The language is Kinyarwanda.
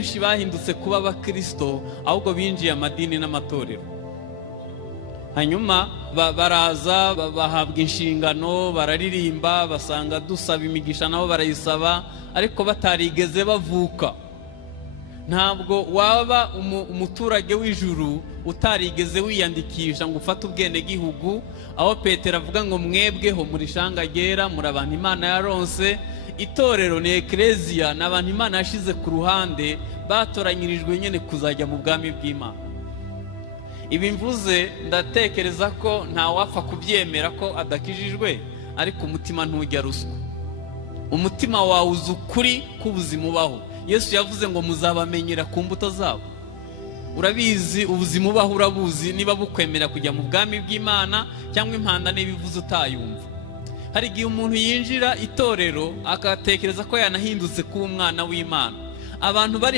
benshi bahindutse kuba abakristo ahubwo binjiye amadini n'amatorero. Hanyuma baraza bahabwa inshingano, bararirimba, basanga dusaba imigisha nabo barayisaba, ariko batarigeze bavuka. Ntabwo waba umuturage w'ijuru utarigeze wiyandikisha ngo ufate ubwene gihugu, aho Petero avuga ngo mwebweho muri shanga ryera, muri abantu Imana yaronse. Itorero ni eklezia, n'abantu Imana yashize ku ruhande, batoranyirijwe nyene kuzajya mu bwami bw'Imana. Ibi mvuze ndatekereza ko nta wapfa kubyemera ko adakijijwe, ariko umutima ntujya ruswa. Umutima wawe uzi ukuri k'ubuzima ubaho. Yesu yavuze ngo muzabamenyera ku mbuto zabo. Urabizi ubuzima ubaho, urabuzi niba bukwemera kujya mu bwami bw'Imana cyangwa impanda n'ibivuze utayumva. Hari igihe umuntu yinjira itorero agatekereza ko yanahindutse kuba umwana w'Imana. Abantu bari